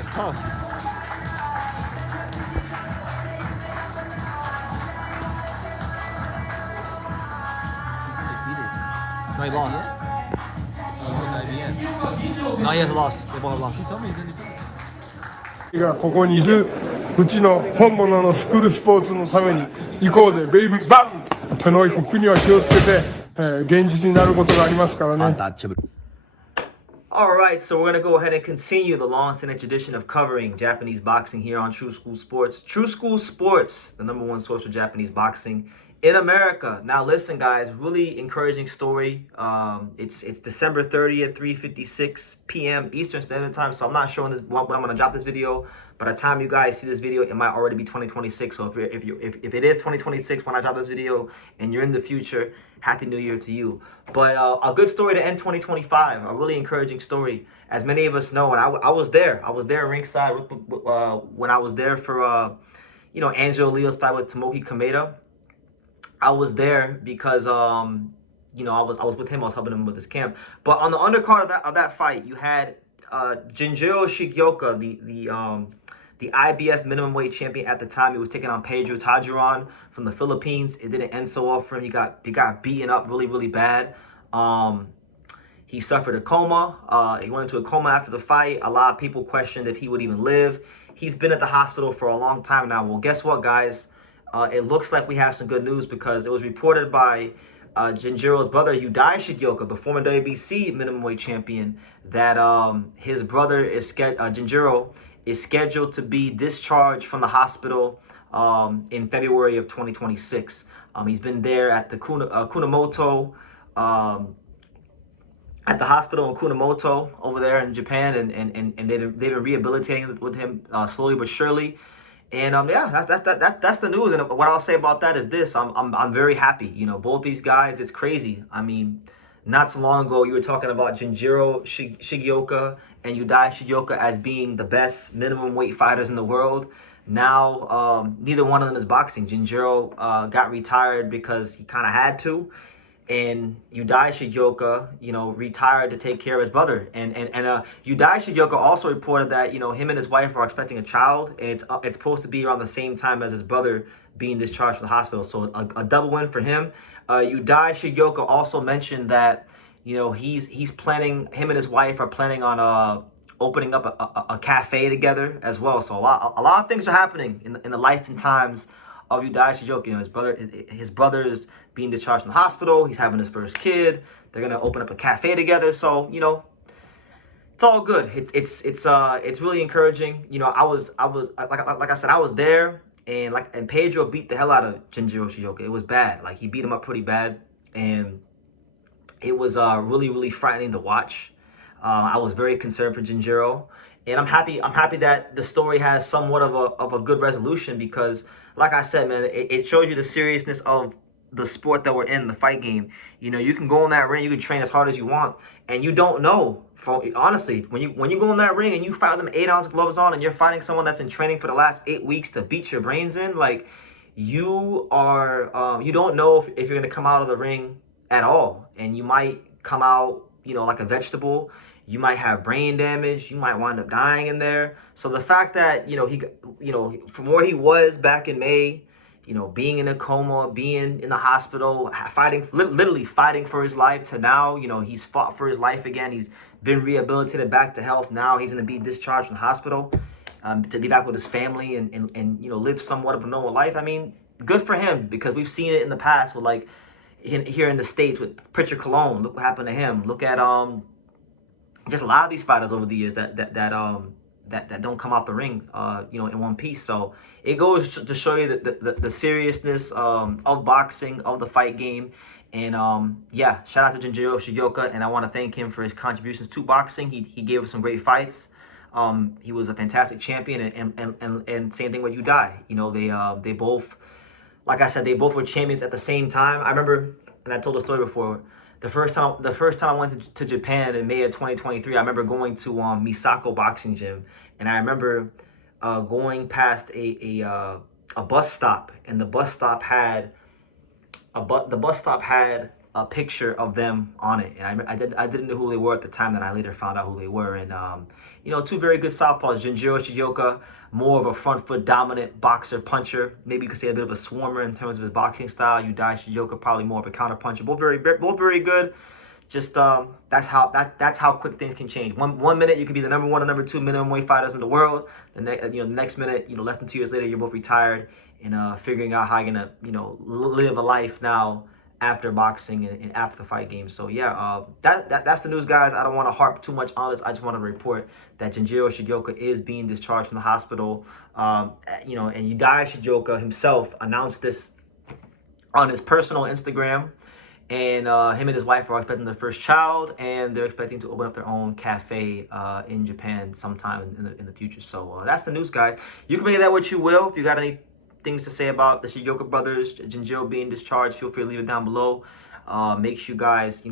it's tough. He's undefeated. No, he lost. IBF. No, he has lost. They both have lost. He told me he's undefeated. がここにいるうちの本物のスクールスポーツのために行こうぜベイビーバン手の服には気をつけて、現実になることがありますからね。 Alright, so we're going to go ahead and continue the long-standing tradition of covering Japanese boxing here on True School Sports. True School Sports, the #1 source for Japanese boxing in America. Now listen guys, really encouraging story. It's December 30th, 3:56 p.m. Eastern Standard Time, so I'm not showing this when I'm going to drop this video. By the time you guys see this video, it might already be 2026. So if it is 2026 when I drop this video and you're in the future, Happy New Year to you. But a good story to end 2025, a really encouraging story. As many of us know, and I was there ringside when I was there for Angelo Leo's fight with Tomoki Kameda. I was there because I was with him. I was helping him with his camp. But on the undercard of that fight, you had Ginjiro Shigeoka, the IBF minimum weight champion at the time. He was taking on Pedro Tajuron from the Philippines. It didn't end so well for him. He got beaten up really, really bad. He suffered a coma. He went into a coma after the fight. A lot of people questioned if he would even live. He's been at the hospital for a long time now. Well, guess what, guys? It looks like we have some good news because it was reported by Jinjiro's brother, Yudai Shigeoka, the former WBC minimum weight champion, that his brother Ginjiro is scheduled to be discharged from the hospital in February of 2026. He's been there at the Kunamoto, at the hospital in Kunamoto over there in Japan, and they've been rehabilitating with him slowly but surely. And yeah, that's the news. And what I'll say about that is this: I'm very happy. You know, both these guys, it's crazy. I mean, not so long ago, you were talking about Ginjiro Shigeoka and Yudai Shigeoka as being the best minimum weight fighters in the world. Now, neither one of them is boxing. Ginjiro got retired because he kind of had to, and Yudai Shigeoka, retired to take care of his brother. And Yudai Shigeoka also reported that, him and his wife are expecting a child, and it's supposed to be around the same time as his brother being discharged from the hospital. So a double win for him. Yudai Shigeoka also mentioned that, he's planning, him and his wife are planning on opening up a cafe together as well. So a lot of things are happening in the life and times of Yudai Shigeoka. His brother is being discharged from the hospital. He's having his first kid. They're gonna open up a cafe together. So it's all good. It's really encouraging. I was like I said, I was there, and Pedro beat the hell out of Ginjiro Shigeoka. It was bad. Like, he beat him up pretty bad, and it was really, really frightening to watch. I was very concerned for Ginjiro, and I'm happy that the story has somewhat of a good resolution, because, like I said, man, it shows you the seriousness of the sport that we're in, the fight game. You can go in that ring, you can train as hard as you want, and you don't know. Honestly, when you go in that ring and you fight them 8-ounce gloves on, and you're fighting someone that's been training for the last 8 weeks to beat your brains in, like, you don't know if you're gonna come out of the ring at all, and you might come out, like a vegetable. You might have brain damage. You might wind up dying in there. So the fact that, he, from where he was back in May, being in a coma, being in the hospital, literally fighting for his life, to now, he's fought for his life again. He's been rehabilitated back to health. Now he's going to be discharged from the hospital to be back with his family and live somewhat of a normal life. I mean, good for him, because we've seen it in the past with, like, here in the States with Pritchard Colon. Look what happened to him. Look at just a lot of these fighters over the years that don't come out the ring in one piece. So it goes to show you the seriousness of boxing, of the fight game. And yeah, shout out to Ginjiro Shigeoka, and I want to thank him for his contributions to boxing. He gave us some great fights. He was a fantastic champion, and same thing with Yudai. They both, like I said, they both were champions at the same time. I remember, and I told the story before, the first time I went to Japan in May of 2023, I remember going to Misako Boxing Gym, and I remember going past a bus stop, and the bus stop had a picture of them on it, and I didn't know who they were at the time. That I later found out who they were, and you know, two very good southpaws. Ginjiro Shigeoka, more of a front foot dominant boxer puncher. Maybe you could say a bit of a swarmer in terms of his boxing style. Udai Shigeoka, probably more of a counter puncher. Both very good. Just that's how quick things can change. One minute you could be the #1 or #2 minimum weight fighters in the world. The next minute, less than 2 years later, you're both retired and figuring out how you're gonna live a life now after boxing and after the fight game. So yeah, that's the news, guys. I don't want to harp too much on this. I just want to report that Ginjiro Shigeoka is being discharged from the hospital. And Udai Shigeoka himself announced this on his personal Instagram. And him and his wife are expecting their first child, and they're expecting to open up their own cafe in Japan sometime in the future. So that's the news, guys. You can make that what you will. If you got any things to say about the Shigeoka brothers, Ginjiro being discharged, feel free to leave it down below. Make sure you guys,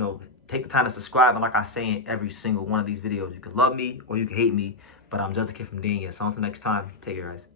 take the time to subscribe. And like I say in every single one of these videos, you can love me or you can hate me, but I'm just a kid from Dania. So until next time, take care, guys.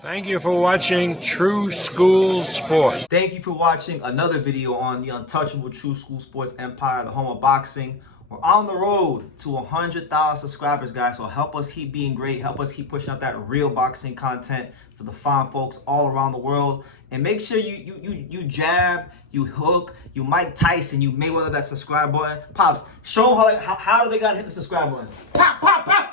Thank you for watching True School Sports. Thank you for watching another video on the untouchable True School Sports Empire, the home of boxing. We're on the road to 100,000 subscribers, guys. So help us keep being great. Help us keep pushing out that real boxing content for the fine folks all around the world. And make sure you jab, you hook, you Mike Tyson, you Mayweather that subscribe button. Pops, show them how do they gotta hit the subscribe button. Pop, pop, pop.